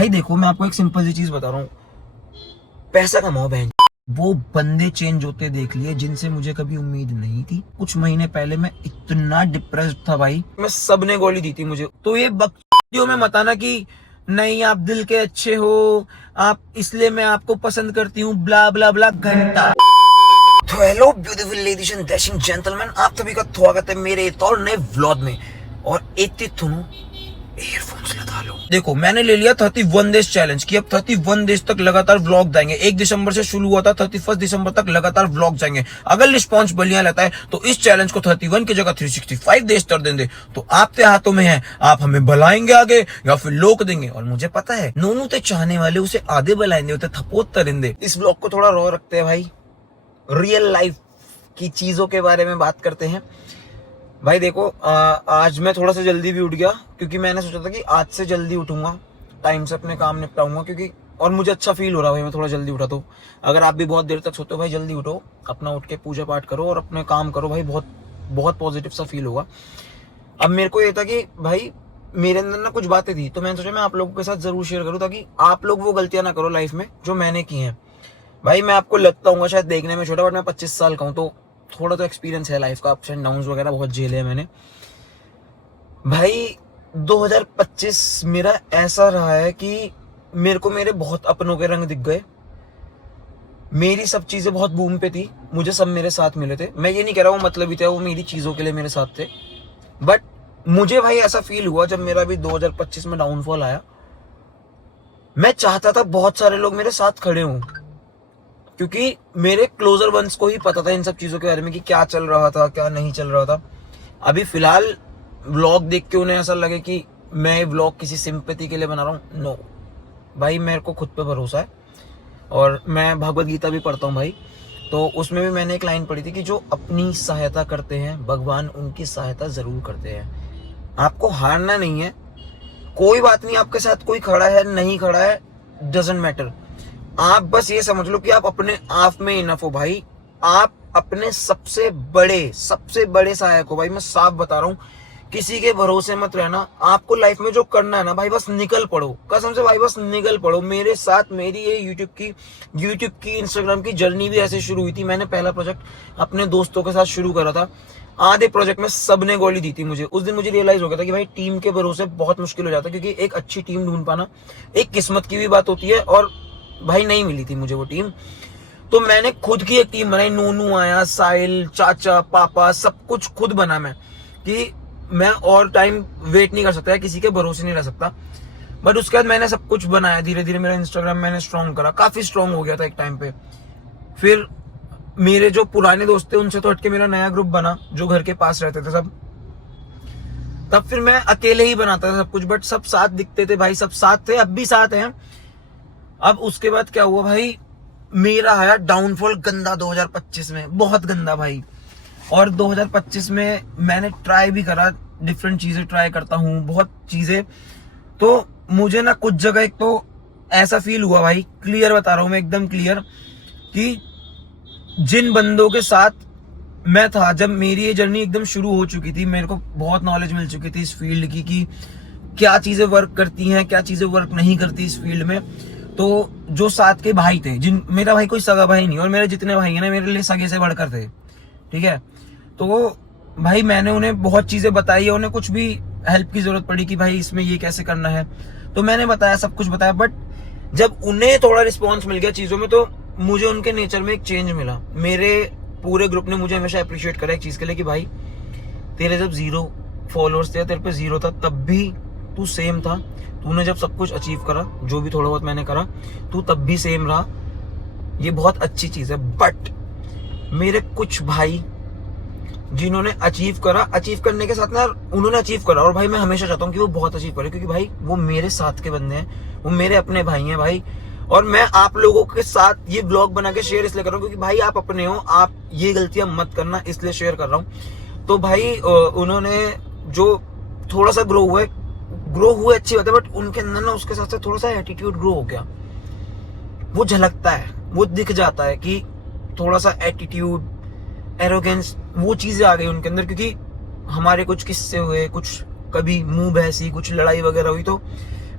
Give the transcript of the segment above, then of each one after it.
भाई देखो, मैं आपको एक सिंपल सी चीज बता रहा हूँ, पैसा कमाओ बहन। वो बंदे चेंज होते देख लिए जिनसे मुझे कभी उम्मीद नहीं थी। कुछ महीने पहले मैं इतना डिप्रेस्ड था भाई, मैं सबने गोली दी थी मुझे। तो ये बकचोदियों में मत आना कि नहीं आप दिल के अच्छे हो, आप इसलिए मैं आपको पसंद करती हूँ, ब्ला ब्ला ब्ला घंटा। तो hello beautiful ladies and dashing gentleman, आप सभी का स्वागत है मेरे एक और नए व्लॉग में। और एक थुनो ईयरफोन्स लगा लो। देखो, मैंने ले लिया 31 डेज चैलेंज कि अब 31 डेज तक लगातार व्लॉग जाएंगे। 1 दिसंबर से शुरू हुआ था, 31 दिसंबर तक लगातार व्लॉग जाएंगे। अगर रिस्पॉन्स बढ़िया लेता है तो इस चैलेंज को 31 की जगह 365 डेज कर देंगे। तो आपके हाथों में है, आप हमें बुलाएंगे आगे या फिर लोक देंगे। और मुझे पता है नोनू ते चाहने वाले उसे आधे बुलाएंगे, होते थपोत तरिंदे। इस ब्लॉग को थोड़ा रॉ रखते हैं भाई, रियल लाइफ की चीजों के बारे में बात करते हैं। भाई देखो, आज मैं थोड़ा सा जल्दी भी उठ गया क्योंकि मैंने सोचा था कि आज से जल्दी उठूंगा, टाइम से अपने काम निपटाऊंगा। क्योंकि और मुझे अच्छा फील हो रहा है भाई, मैं थोड़ा जल्दी उठा। तो अगर आप भी बहुत देर तक सोते हो भाई, जल्दी उठो, अपना उठ के पूजा पाठ करो और अपने काम करो भाई, बहुत बहुत पॉजिटिव सा फील होगा। अब मेरे को ये था कि भाई मेरे अंदर ना कुछ बातें थी, तो मैंने सोचा मैं आप लोगों के साथ जरूर शेयर करूँ ताकि आप लोग वो गलतियां ना करो लाइफ में जो मैंने की हैं। भाई मैं आपको लगता हूँ शायद देखने में छोटा, बट मैं 25 साल का हूँ, तो थोड़ा तो एक्सपीरियंस है लाइफ का, अप्स एंड डाउन्स वगैरह बहुत झेले हैं मैंने। भाई 2025 मेरा ऐसा रहा है कि मेरे को मेरे बहुत अपनों के रंग दिख गए। मेरी सब चीजें बहुत बूम पे थी, मुझे सब मेरे साथ मिले थे। मैं ये नहीं कह रहा हूँ मतलब ही थे, वो मेरी चीजों के लिए मेरे साथ थे। बट मुझे भाई ऐसा फील हुआ जब मेरा भी 2025 में डाउनफॉल आया, मैं चाहता था बहुत सारे लोग मेरे साथ खड़े हों, क्योंकि मेरे क्लोजर वंस को ही पता था इन सब चीजों के बारे में कि क्या चल रहा था क्या नहीं चल रहा था। अभी फिलहाल व्लॉग देख के उन्हें ऐसा लगे कि मैं व्लॉग किसी सिंपैथी के लिए बना रहा हूँ, नो भाई, मेरे को खुद पे भरोसा है। और मैं भगवत गीता भी पढ़ता हूँ भाई, तो उसमें भी मैंने एक लाइन पढ़ी थी कि जो अपनी सहायता करते हैं भगवान उनकी सहायता जरूर करते हैं। आपको हारना नहीं है, कोई बात नहीं, आपके साथ कोई खड़ा है नहीं खड़ा है डजंट मैटर। आप बस ये समझ लो कि आप अपने आप में इनफ हो भाई। आप अपने सबसे बड़े सहायक हो भाई, मैं साफ बता रहा हूँ। किसी के भरोसे मत रहना। आपको लाइफ में जो करना है ना भाई, बस निकल पड़ो, कसम से भाई, बस निकल पड़ो। मेरे साथ मेरी ये यूट्यूब की इंस्टाग्राम की जर्नी भी ऐसे शुरू हुई थी। मैंने पहला प्रोजेक्ट अपने दोस्तों के साथ शुरू करा था। आधे प्रोजेक्ट में सबने गोली दी थी मुझे। उस दिन मुझे रियलाइज हो गया था कि भाई क्योंकि टीम के भरोसे बहुत मुश्किल हो जाता है, क्योंकि एक अच्छी टीम ढूंढ पाना एक किस्मत की भी बात होती है। और भाई नहीं मिली थी मुझे वो टीम, तो मैंने खुद की एक टीम बनाई। नोनू आया, साहिल, चाचा, पापा, सब कुछ खुद बना मैं, कि मैं और टाइम वेट नहीं कर सकता, किसी के भरोसे नहीं रह सकता। बट उसके बाद मैंने सब कुछ बनाया, धीरे धीरे मेरा इंस्टाग्राम मैंने स्ट्रॉन्ग करा, काफी स्ट्रॉन्ग हो गया था एक टाइम पे। फिर मेरे जो पुराने दोस्त थे उनसे तो हटके मेरा नया ग्रुप बना, जो घर के पास रहते थे सब। तब फिर मैं अकेले ही बनाता था सब कुछ, बट सब साथ दिखते थे भाई, सब साथ थे, अब भी साथ हैं। अब उसके बाद क्या हुआ भाई, मेरा आया डाउनफॉल गंदा 2025 में, बहुत गंदा भाई। और 2025 में मैंने ट्राई भी करा, डिफरेंट चीजें ट्राई करता हूँ, बहुत चीजें। तो मुझे ना कुछ जगह एक तो ऐसा फील हुआ भाई, क्लियर बता रहा हूँ मैं, एकदम क्लियर, कि जिन बंदों के साथ मैं था जब मेरी ये जर्नी एकदम शुरू हो चुकी थी, मेरे को बहुत नॉलेज मिल चुकी थी इस फील्ड की कि क्या चीजें वर्क करती हैं, क्या चीजें वर्क नहीं करती इस फील्ड में। तो जो साथ के भाई थे, मेरा भाई कोई सगा भाई नहीं, और मेरे जितने भाई हैं ना मेरे लिए सगे से बढ़कर थे, ठीक है। तो भाई मैंने उन्हें बहुत चीजें बताई, उन्हें कुछ भी हेल्प की जरूरत पड़ी कि भाई इसमें ये कैसे करना है, तो मैंने बताया, सब कुछ बताया। बट जब उन्हें थोड़ा रिस्पॉन्स मिल गया चीजों में, तो मुझे उनके नेचर में एक चेंज मिला। मेरे पूरे ग्रुप ने मुझे हमेशा अप्रिशिएट करा एक चीज के लिए कि भाई तेरे जब 0 फॉलोअर्स थे, तेरे पे 0 था, तब भी तू सेम था। तूने जब सब कुछ अचीव करा, जो भी थोड़ा बहुत मैंने करा, तू तब भी सेम रहा। ये बहुत अच्छी चीज है। बट मेरे कुछ भाई जिन्होंने अचीव करा, अचीव करने के साथ ना उन्होंने अचीव करा, और भाई मैं हमेशा चाहता हूँ कि वो बहुत अचीव करे, क्योंकि भाई वो मेरे साथ के बंदे हैं, वो मेरे अपने भाई हैं भाई। और मैं आप लोगों के साथ ये ब्लॉग बना के शेयर इसलिए कर रहा हूँ क्योंकि भाई आप अपने हो, आप ये गलतियां मत करना, इसलिए शेयर कर रहा हूँ। तो भाई उन्होंने जो थोड़ा सा ग्रो हुए अच्छी बात है, बट उनके अंदर ना उसके साथ साथ थोड़ा सा एटीट्यूड ग्रो हो गया। वो झलकता है, वो दिख जाता है कि थोड़ा सा एटीट्यूड, एरोगेंस, वो चीजें आ गई उनके अंदर। क्योंकि हमारे कुछ किस्से हुए, कुछ कभी मुंह बहसी, कुछ लड़ाई वगैरह हुई, तो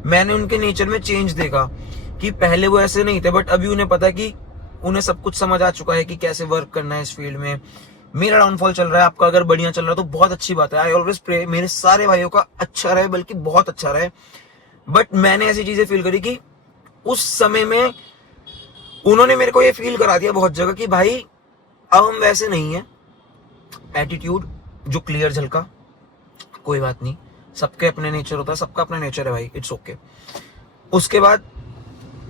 मैंने उनके नेचर में चेंज देखा कि पहले वो ऐसे नहीं थे, बट अभी उन्हें पता है कि उन्हें सब कुछ समझ आ चुका है कि कैसे वर्क करना है इस फील्ड में। मेरा डाउनफॉल चल रहा है, आपका अगर बढ़िया चल रहा है तो बहुत अच्छी बात है। आई ऑलवेज प्रे मेरे सारे भाइयों का अच्छा रहे, बल्कि बहुत अच्छा रहे। बट मैंने ऐसी चीजें फील करी कि उस समय में उन्होंने मेरे को ये फील करा दिया बहुत जगह कि भाई अब हम वैसे नहीं है। एटीट्यूड जो क्लियर झलका, कोई बात नहीं, सबके अपने नेचर होता है, सबका अपना नेचर है भाई, इट्स ओके। उसके बाद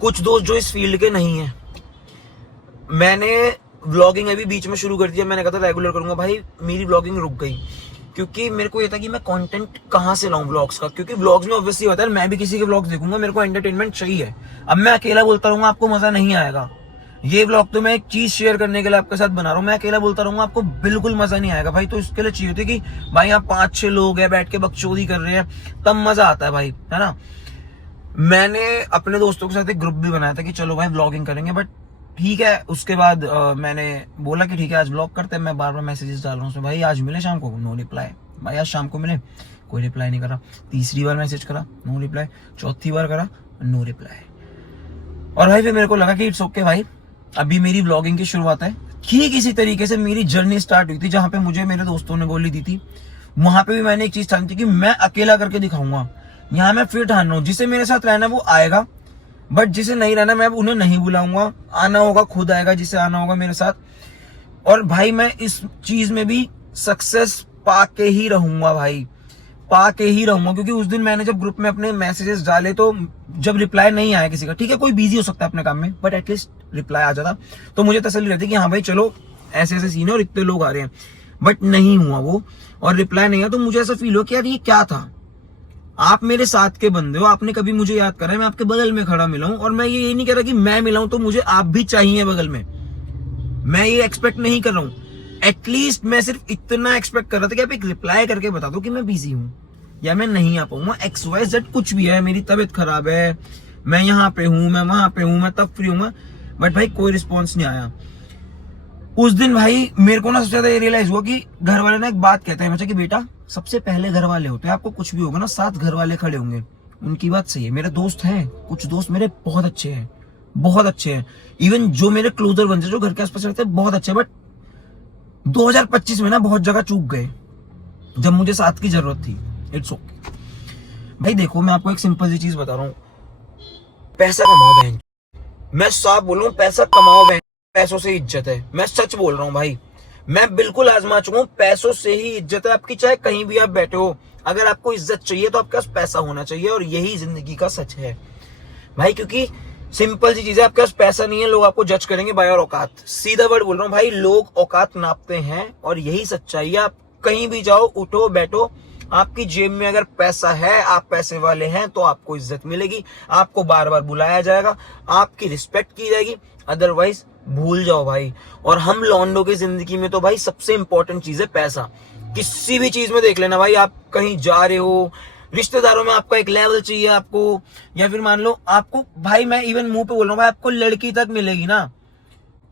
कुछ दोस्त जो इस फील्ड के नहीं है, मैंने व्लॉगिंग अभी बीच में शुरू कर दिया, मैंने कहा था रेगुलर करूंगा, भाई मेरी व्लॉगिंग रुक गई क्योंकि मेरे को ये था कि मैं कंटेंट कहाँ से लाऊं व्लॉग्स का, क्योंकि व्लॉग्स में ऑब्वियसली होता है मैं भी किसी के व्लॉग्स देखूंगा, मेरे को एंटरटेनमेंट चाहिए। अब मैं अकेला बोलता रहूंगा आपको मजा नहीं आएगा। ये व्लॉग तो मैं एक चीज शेयर करने के लिए आपके साथ बना रहा हूँ, मैं अकेला बोलता रहूंगा आपको बिल्कुल मजा नहीं आएगा भाई। तो इसके लिए चाहिए होती कि भाई आप 5-6 लोग हैं बैठ के बकचोदी कर रहे हैं, तब मजा आता है भाई, है ना। मैंने अपने दोस्तों के साथ एक ग्रुप भी बनाया था कि चलो भाई व्लॉगिंग करेंगे, बट ठीक है। उसके बाद मैंने बोला कि ठीक है आज व्लॉग करते हैं। मैं बार बार मैसेजेस डाल रहा हूँ उसमें, भाई आज मिले शाम को, नो रिप्लाई। भाई आज शाम को मिले, कोई रिप्लाई नहीं करा। तीसरी बार मैसेज करा, नो रिप्लाई। चौथी बार करा, नो रिप्लाई। और भाई फिर मेरे को लगा कि इट्स ओके भाई, अभी मेरी व्लॉगिंग की शुरुआत है। ठीक इसी तरीके से मेरी जर्नी स्टार्ट हुई थी, जहां पे मुझे मेरे दोस्तों ने गोली दी थी। वहां पे भी मैंने एक चीज ठानी थी कि मैं अकेला करके दिखाऊंगा। यहाँ मैं फिर ठान रहा हूँ, जिसे मेरे साथ रहना वो आएगा, बट जिसे नहीं रहना मैं उन्हें नहीं बुलाऊंगा। आना होगा खुद आएगा, जिसे आना होगा मेरे साथ। और भाई मैं इस चीज में भी सक्सेस पाके ही रहूंगा भाई, पाके ही रहूंगा। क्योंकि उस दिन मैंने जब ग्रुप में अपने मैसेजेस डाले तो जब रिप्लाई नहीं आया किसी का, ठीक है कोई बिजी हो सकता है अपने काम में, बट एटलीस्ट रिप्लाई आ जाता तो मुझे तसल्ली रहती कि हाँ भाई चलो ऐसे ऐसे सीन है और इतने लोग आ रहे हैं। बट नहीं हुआ वो, और रिप्लाई नहीं आया तो मुझे ऐसा फील हो कि यार ये क्या था। आप मेरे साथ के बंदे हो, आपने कभी मुझे याद करा है, मैं आपके बगल में खड़ा मिला हूं। और मैं ये नहीं कह रहा कि मैं मिला हूं तो मुझे आप भी चाहिए बगल में, मैं ये एक्सपेक्ट नहीं कर रहा हूं। एटलीस्ट मैं सिर्फ इतना एक्सपेक्ट कर रहा था कि आप एक रिप्लाई करके बता दो कि मैं बिजी हूं या मैं नहीं आ पाऊंगा, XYZ कुछ भी है, मेरी तबीयत खराब है, मैं यहाँ पे हूं, मैं वहां पे हूं, मैं तब फ्री हूँ। बट भाई कोई रिस्पॉन्स नहीं आया। उस दिन भाई मेरे को ना सबसे ज्यादा ये रियलाइज हुआ कि घर वाले ना एक बात कहते हैं बच्चा कि बेटा सबसे पहले घर वाले होते हैं, आपको कुछ भी होगा ना साथ घर वाले खड़े होंगे। उनकी बात सही है। मेरे दोस्त हैं, कुछ दोस्त मेरे बहुत अच्छे हैं, बहुत अच्छे हैं। इवन जो मेरे क्लोजर वन जो घर के आसपास रहते हैं बहुत अच्छे। बट 2025 में ना बहुत जगह चूक गए जब मुझे साथ की जरूरत थी। इट्स ओके भाई। देखो मैं आपको एक सिंपल सी चीज बता रहा हूँ, पैसा कमाओ बहन, मैं साफ बोल रहा हूँ, पैसा कमाओ बहन, पैसों से इज्जत है। मैं सच बोल रहा हूँ भाई, मैं बिल्कुल आजमा चुका हूँ, पैसों से ही इज्जत है आपकी। चाहे कहीं भी आप बैठे हो, अगर आपको इज्जत चाहिए तो आपके पास पैसा होना चाहिए, और यही जिंदगी का सच है भाई। क्योंकि सिंपल सी चीज है, आपके पास पैसा नहीं है, लोग आपको जज करेंगे बाय और औकात। सीधा वर्ड बोल रहा हूँ भाई, लोग औकात नापते हैं, और यही सच्चाई है। आप कहीं भी जाओ, उठो बैठो, आपकी जेब में अगर पैसा है, आप पैसे वाले हैं, तो आपको इज्जत मिलेगी, आपको बार बार बुलाया जाएगा, आपकी रिस्पेक्ट की जाएगी। अदरवाइज भूल जाओ भाई। और हम लॉन्डो की जिंदगी में तो भाई सबसे इंपॉर्टेंट चीज है पैसा। किसी भी चीज में देख लेना भाई, आप कहीं जा रहे हो, रिश्तेदारों में आपका एक लेवल चाहिए आपको, या फिर मान लो आपको, भाई मैं इवन मुंह पे बोल रहा हूँ भाई, आपको लड़की तक मिलेगी ना,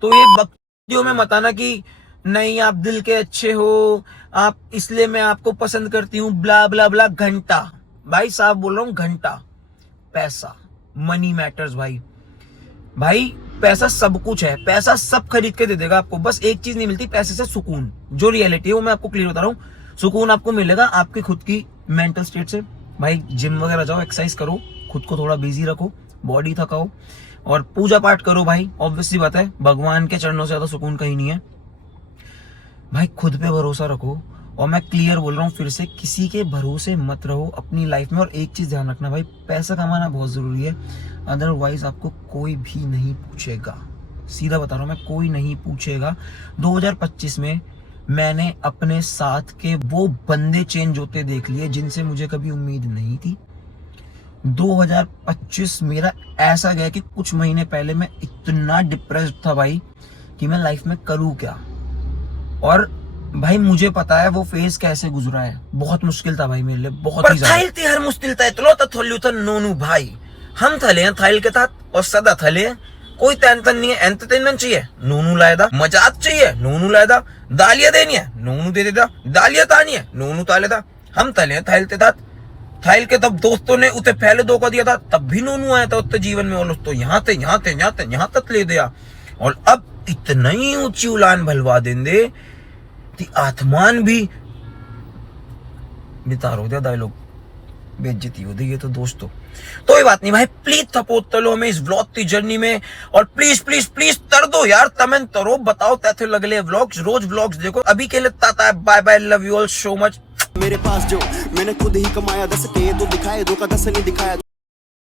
तो ये बकचोदियों में मत आना कि नहीं आप दिल के अच्छे हो, आप इसलिए मैं आपको पसंद करती हूँ, ब्ला ब्ला ब्ला। घंटा भाई साहब बोल रहा हूँ, घंटा पैसा, मनी मैटर्स भाई। भाई पैसा सब कुछ है, पैसा सब खरीद के दे देगा आपको। बस एक चीज नहीं मिलती पैसे से, सुकून। जो रियलिटी है वो मैं आपको क्लियर बता रहा हूँ। सुकून आपको मिलेगा आपकी खुद की मेंटल स्टेट से। भाई जिम वगैरह जाओ, एक्सरसाइज करो, खुद को थोड़ा बिजी रखो, बॉडी थकाओ, और पूजा पाठ करो भाई। ऑब्वियसली बात है, भगवान के चरणों से ज्यादा सुकून कहीं नहीं है भाई। खुद पे भरोसा रखो, और मैं क्लियर बोल रहा हूँ फिर से, किसी के भरोसे मत रहो अपनी लाइफ में। और एक चीज ध्यान रखना भाई, पैसा कमाना बहुत जरूरी है, अदरवाइज आपको कोई भी नहीं पूछेगा। सीधा बता रहा हूँ मैं, कोई नहीं पूछेगा। 2025 में मैंने अपने साथ के वो बंदे चेंज होते देख लिए जिनसे मुझे कभी उम्मीद नहीं थी। 2025 मेरा ऐसा गया कि कुछ महीने पहले मैं इतना डिप्रेस्ड था भाई कि मैं लाइफ में करूँ क्या। और भाई मुझे पता है वो फेज कैसे गुजरा है, बहुत मुश्किल था भाई मेरे लिए, बहुत ही ज्यादा। हर मुश्किल था इतना तो थोलियो था नोनू भाई। हम थले हैं थाइल के साथ और सदा थले हैं, कोई टेंशन नहीं है। एंटरटेनमेंट चाहिए, नोनू लाएदा। मजाक चाहिए, नोनू लाएदा। दालियां देनी है, नोनू दे देता। दालियां तानी है, नोनू तालेदा। हम थले हैं थाइल के साथ, थाइल के तब दोस्तों ने उते पहले धोखा दिया था, तब भी नूनू आया था उत्ते जीवन में, और तो यहाँ तक ले दिया, और अब इतना ही ऊंची उलान भलवा देंगे ती आत्मान भी बितार हो दिया डायलॉग, बेइज्जती हो गई। ये तो दोस्तों तो ये बात नहीं भाई, प्लीज सपोर्ट करो हमें इस व्लॉग की जर्नी में, और प्लीज प्लीज प्लीज कर दो यार, तमें तरो, बताओ कैसे लगले व्लॉग्स, रोज व्लॉग्स देखो। अभी के लिए टाटा है, bye bye, love you all so much. मेरे पास जो मैंने खुद ही कमाया 10 के तो दिखाए, 2 का 10 नहीं दिखाया।